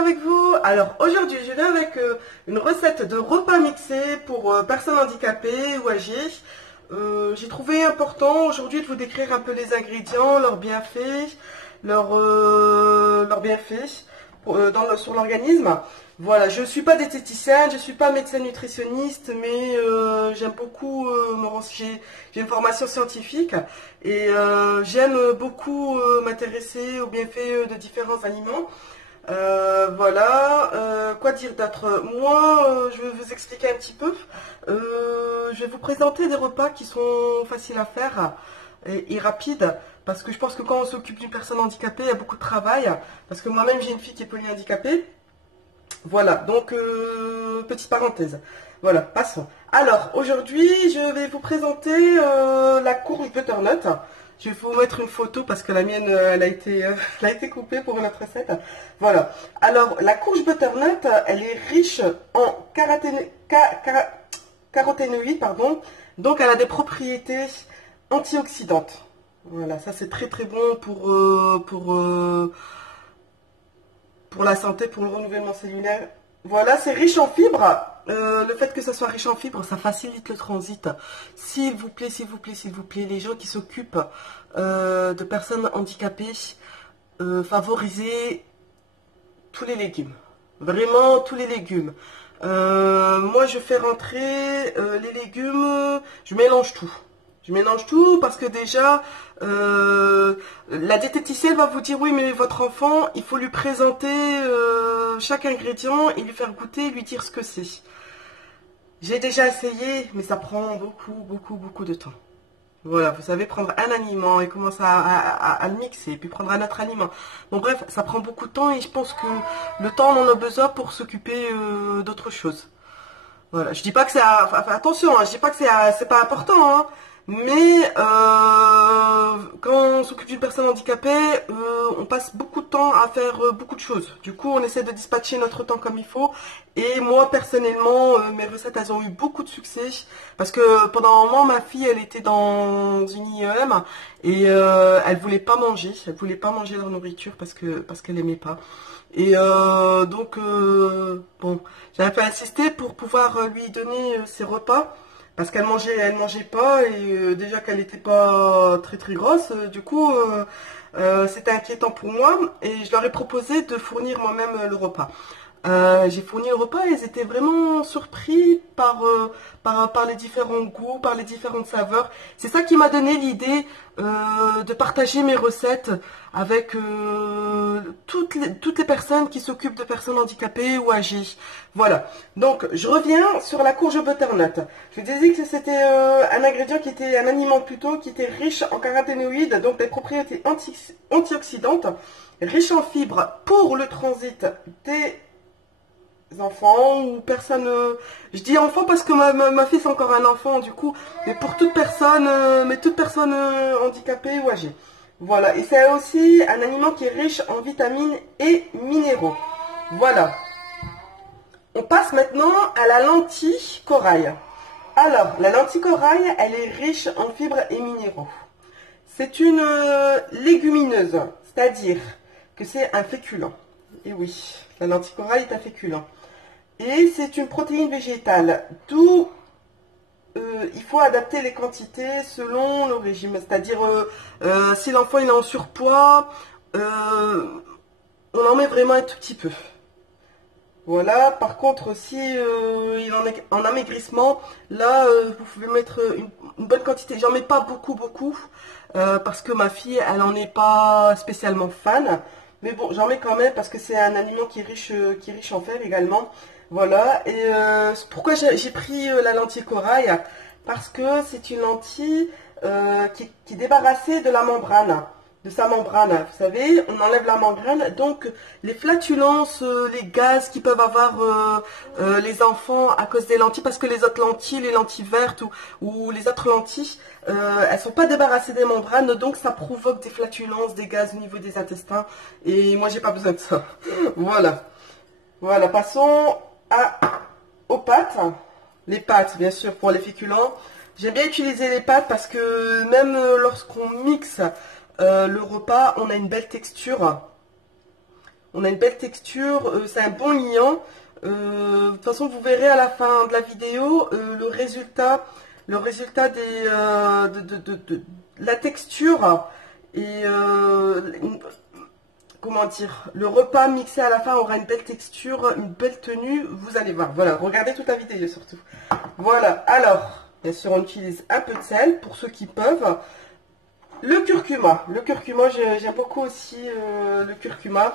avec vous. Alors aujourd'hui je viens avec une recette de repas mixé pour personnes handicapées ou âgées. J'ai trouvé important aujourd'hui de vous décrire un peu les ingrédients, leurs bienfaits, leurs bienfaits sur l'organisme. Voilà, je ne suis pas diététicienne, je ne suis pas médecin nutritionniste, mais j'aime beaucoup j'ai une formation scientifique et j'aime beaucoup m'intéresser aux bienfaits de différents aliments. Voilà, quoi dire d'autre? Moi, je vais vous expliquer un petit peu. Je vais vous présenter des repas qui sont faciles à faire et rapides. Parce que je pense que quand on s'occupe d'une personne handicapée, il y a beaucoup de travail. Parce que moi-même, j'ai une fille qui est polyhandicapée. Voilà, donc petite parenthèse. Voilà, passons. Alors, aujourd'hui, je vais vous présenter la courge butternut. Je vais vous mettre une photo parce que la mienne, elle a été coupée pour notre recette. Voilà. Alors, la courge butternut, elle est riche en caroténoïdes, pardon. Donc, elle a des propriétés antioxydantes. Voilà, ça c'est très très bon pour la santé, pour le renouvellement cellulaire. Voilà, c'est riche en fibres. Le fait que ça soit riche en fibres, ça facilite le transit. S'il vous plaît, s'il vous plaît, s'il vous plaît, les gens qui s'occupent de personnes handicapées, favorisez tous les légumes. Vraiment, tous les légumes. Moi, je fais rentrer les légumes, je mélange tout. Je mélange tout parce que déjà, la diététicienne va vous dire oui, mais votre enfant, il faut lui présenter chaque ingrédient et lui faire goûter, lui dire ce que c'est. J'ai déjà essayé, mais ça prend beaucoup de temps. Voilà, vous savez, prendre un aliment et commencer à le mixer, puis prendre un autre aliment. Bon bref, ça prend beaucoup de temps et je pense que le temps, on en a besoin pour s'occuper d'autres choses. Voilà, je dis pas que c'est... attention, hein, je dis pas que c'est pas important, hein. Mais quand on s'occupe d'une personne handicapée, on passe beaucoup de temps à faire beaucoup de choses. Du coup, on essaie de dispatcher notre temps comme il faut. Et moi, personnellement, mes recettes, elles ont eu beaucoup de succès. Parce que pendant un moment, ma fille, elle était dans une IEM et elle voulait pas manger. Elle voulait pas manger leur nourriture parce qu'elle aimait pas. Et donc, bon, j'ai un peu insisté pour pouvoir lui donner ses repas. Parce qu'elle mangeait pas et déjà qu'elle n'était pas très très grosse, du coup c'était inquiétant pour moi et je leur ai proposé de fournir moi-même le repas. J'ai fourni le repas et ils étaient vraiment surpris par les différents goûts, par les différentes saveurs. C'est ça qui m'a donné l'idée de partager mes recettes avec toutes les personnes qui s'occupent de personnes handicapées ou âgées. Voilà, donc je reviens sur la courge butternut. Je disais que c'était un ingrédient un aliment plutôt, qui était riche en caroténoïdes, donc des propriétés antioxydantes, riche en fibres pour le transit des enfants ou personnes, je dis enfants parce que ma fille c'est encore un enfant du coup, mais pour toute personne, handicapée ou âgée. Voilà, et c'est aussi un aliment qui est riche en vitamines et minéraux. Voilà. On passe maintenant à la lentille corail. Alors, la lentille corail, elle est riche en fibres et minéraux. C'est une légumineuse, c'est-à-dire que c'est un féculent. Et oui, la lentille corail est un féculent. Et c'est une protéine végétale, d'où il faut adapter les quantités selon le régime. C'est-à-dire, si l'enfant il est en surpoids, on en met vraiment un tout petit peu. Voilà, par contre, si il en amaigrissement, là, vous pouvez mettre une bonne quantité. J'en mets pas beaucoup, parce que ma fille, elle n'en est pas spécialement fan. Mais bon, j'en mets quand même parce que c'est un aliment qui est riche en fer également. Voilà, et pourquoi j'ai pris la lentille corail? Parce que c'est une lentille qui est débarrassée de la membrane, de sa membrane. Vous savez, on enlève la membrane, donc les flatulences, les gaz qui peuvent avoir les enfants à cause des lentilles, parce que les autres lentilles, les lentilles vertes ou les autres lentilles, elles sont pas débarrassées des membranes, donc ça provoque des flatulences, des gaz au niveau des intestins, et moi j'ai pas besoin de ça. Voilà. Voilà, passons aux pâtes. Les pâtes, bien sûr, pour les féculents. J'aime bien utiliser les pâtes parce que même lorsqu'on mixe le repas, on a une belle texture. On a une belle texture, c'est un bon liant. De toute façon, vous verrez à la fin de la vidéo le résultat de la texture et comment dire, le repas mixé à la fin aura une belle texture, une belle tenue. Vous allez voir. Voilà, regardez toute la vidéo surtout. Voilà. Alors, bien sûr, on utilise un peu de sel pour ceux qui peuvent. Le curcuma. Le curcuma, j'aime beaucoup aussi le curcuma.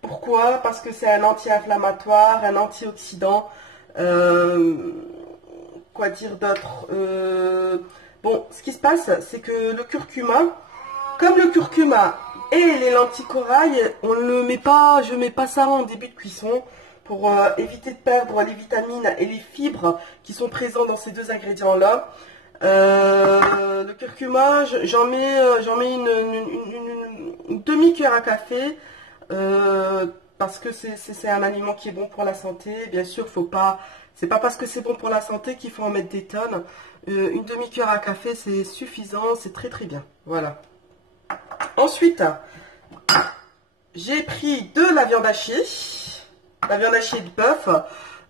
Pourquoi? Parce que c'est un anti-inflammatoire, un antioxydant. Quoi dire d'autre? Bon, ce qui se passe, c'est que le curcuma, comme le curcuma et les lentilles corail, on ne met pas, je mets pas ça en début de cuisson pour éviter de perdre les vitamines et les fibres qui sont présents dans ces deux ingrédients-là. Le curcuma, j'en mets une demi-cuillère à café. Parce que c'est un aliment qui est bon pour la santé. Bien sûr, c'est pas parce que c'est bon pour la santé qu'il faut en mettre des tonnes. Une demi-cuillère à café, c'est suffisant, c'est très très bien. Voilà. Ensuite, j'ai pris de la viande hachée de bœuf.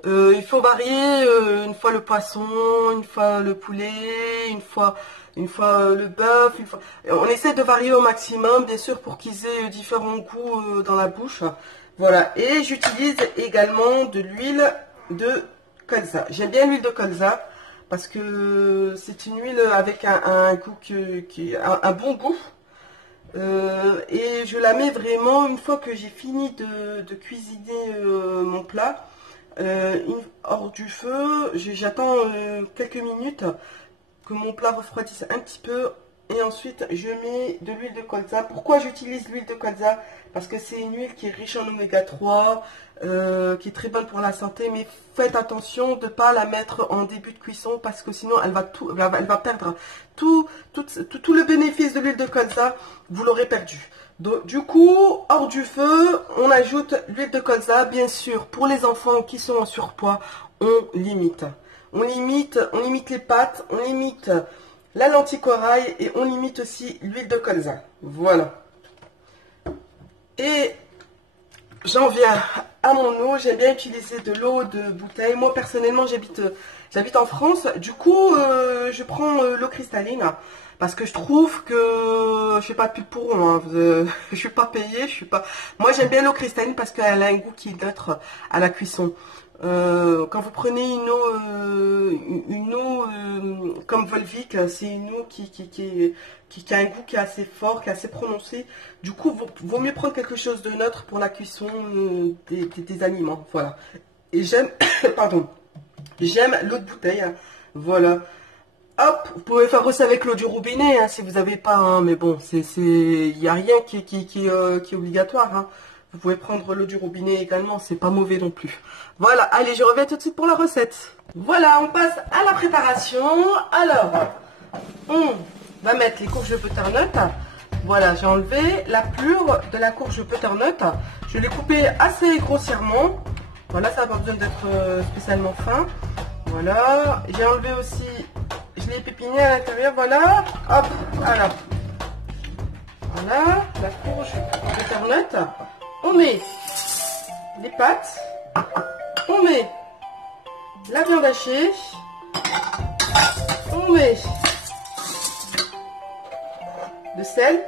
Il faut varier une fois le poisson, une fois le poulet, une fois le bœuf. On essaie de varier au maximum, bien sûr, pour qu'ils aient différents goûts dans la bouche. Voilà. Et j'utilise également de l'huile de colza. J'aime bien l'huile de colza parce que c'est une huile avec un goût un bon goût. Et je la mets vraiment une fois que j'ai fini de cuisiner mon plat. Hors du feu, j'attends quelques minutes que mon plat refroidisse un petit peu et ensuite je mets de l'huile de colza. Pourquoi j'utilise l'huile de colza? Parce que c'est une huile qui est riche en oméga 3, qui est très bonne pour la santé, mais faites attention de ne pas la mettre en début de cuisson parce que sinon elle va perdre tout le bénéfice de l'huile de colza, vous l'aurez perdu. Donc, du coup, hors du feu, on ajoute l'huile de colza. Bien sûr, pour les enfants qui sont en surpoids, on limite. On limite les pâtes, on limite la lentille corail et on limite aussi l'huile de colza. Voilà. Et j'en viens à mon eau. J'aime bien utiliser de l'eau de bouteille. Moi, personnellement, j'habite en France. Du coup, je prends l'eau cristalline. Parce que je trouve que je fais pas de pub pour eux, hein. Je suis pas payée, Moi j'aime bien l'eau cristalline parce qu'elle a un goût qui est neutre à la cuisson. Quand vous prenez une eau comme Volvic, c'est une eau qui a un goût qui est assez fort, qui est assez prononcé. Du coup, vaut mieux prendre quelque chose de neutre pour la cuisson des aliments. Voilà. Et j'aime, pardon, j'aime l'eau de bouteille. Voilà. Hop, vous pouvez faire aussi avec l'eau du robinet, hein, si vous n'avez pas, hein, mais bon, il n'y a rien qui est obligatoire, hein. Vous pouvez prendre l'eau du robinet également, c'est pas mauvais non plus. Voilà, allez, je reviens tout de suite pour la recette. Voilà, on passe à la préparation. Alors, on va mettre les courges de butternut. Voilà, j'ai enlevé la plure de la courge butternut. Je l'ai coupée assez grossièrement. Voilà, ça n'a pas besoin d'être spécialement fin. Voilà, j'ai enlevé aussi... Je l'ai pépiné à l'intérieur, voilà. Hop, alors. Voilà, la courge de butternut. On met les pâtes. On met la viande hachée. On met le sel.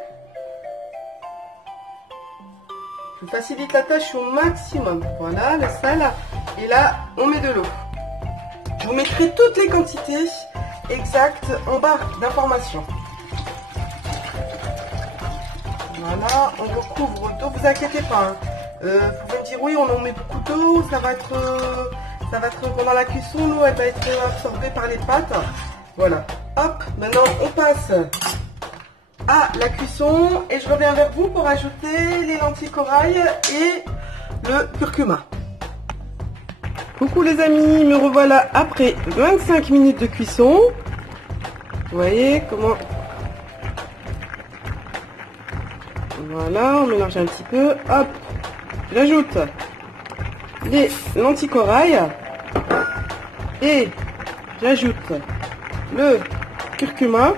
Je facilite la tâche au maximum. Voilà, le sel. Et là, on met de l'eau. Je vous mettrai toutes les quantités exactes en barre d'informations. Voilà, on recouvre d'eau, vous inquiétez pas. Hein. Vous pouvez me dire oui, on en met beaucoup d'eau, ça va être pendant la cuisson, l'eau elle va être absorbée par les pâtes. Voilà. Hop, maintenant on passe à la cuisson et je reviens vers vous pour ajouter les lentilles corail et le curcuma. Coucou les amis, me revoilà après 25 minutes de cuisson. Vous voyez comment... Voilà, on mélange un petit peu. Hop, j'ajoute les lentilles corail et j'ajoute le curcuma.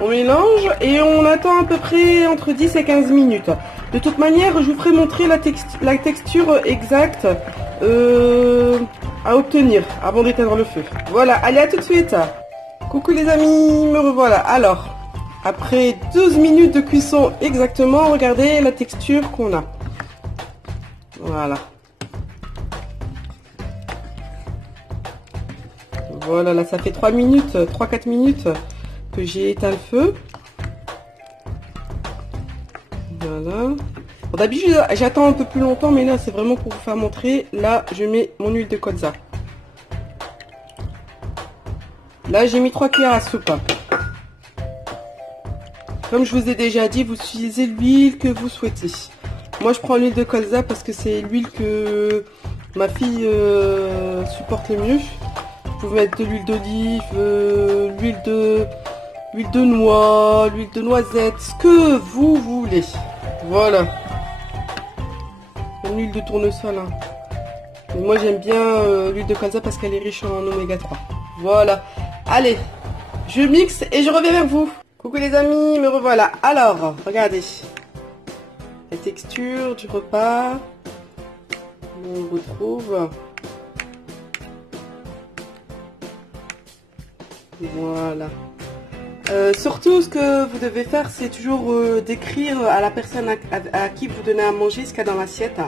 On mélange et on attend à peu près entre 10 et 15 minutes. De toute manière, je vous ferai montrer la texture exacte à obtenir avant d'éteindre le feu. Voilà, allez, à tout de suite. Coucou les amis, me revoilà. Alors, après 12 minutes de cuisson exactement, regardez la texture qu'on a. Voilà. Voilà, là ça fait 3 minutes, 3-4 minutes que j'ai éteint le feu. Voilà. Bon, d'habitude j'attends un peu plus longtemps, mais là c'est vraiment pour vous faire montrer. Là je mets mon huile de colza. Là j'ai mis 3 cuillères à soupe. Comme je vous ai déjà dit, vous utilisez l'huile que vous souhaitez. Moi je prends l'huile de colza parce que c'est l'huile que ma fille supporte le mieux. Vous pouvez mettre de l'huile d'olive, l'huile de noix, l'huile de noisette, ce que vous voulez. Voilà. Une huile de tournesol. Hein. Mais moi j'aime bien l'huile de colza parce qu'elle est riche en oméga 3. Voilà. Allez, je mixe et je reviens vers vous. Coucou les amis, me revoilà. Alors, regardez. La texture du repas. On retrouve. Voilà. Surtout, ce que vous devez faire, c'est toujours décrire à la personne à qui vous donnez à manger ce qu'il y a dans l'assiette.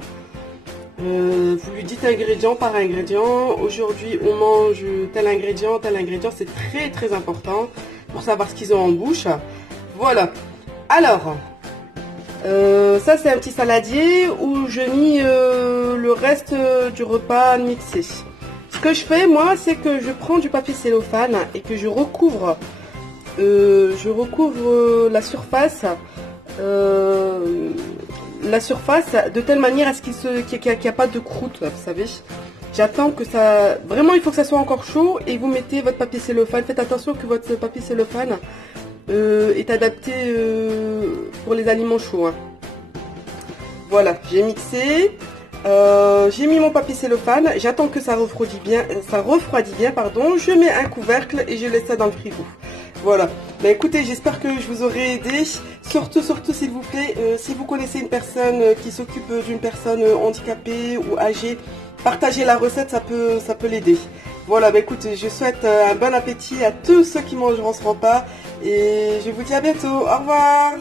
Vous lui dites ingrédient par ingrédient. Aujourd'hui, on mange tel ingrédient, c'est très très important pour savoir ce qu'ils ont en bouche. Voilà. Alors, ça c'est un petit saladier où je mis le reste du repas mixé. Ce que je fais moi, c'est que je prends du papier cellophane et que je recouvre la surface de telle manière à ce qu'il n'y a pas de croûte, vous savez. J'attends que ça... Vraiment, il faut que ça soit encore chaud et vous mettez votre papier cellophane. Faites attention que votre papier cellophane est adapté pour les aliments chauds. Hein. Voilà, j'ai mixé. J'ai mis mon papier cellophane, j'attends que ça refroidit bien, pardon. Je mets un couvercle et je laisse ça dans le frigo. Voilà. Ben écoutez, j'espère que je vous aurai aidé. Surtout, s'il vous plaît, si vous connaissez une personne qui s'occupe d'une personne handicapée ou âgée, partagez la recette, ça peut l'aider. Voilà, ben écoutez, je souhaite un bon appétit à tous ceux qui mangeront ce repas et je vous dis à bientôt. Au revoir.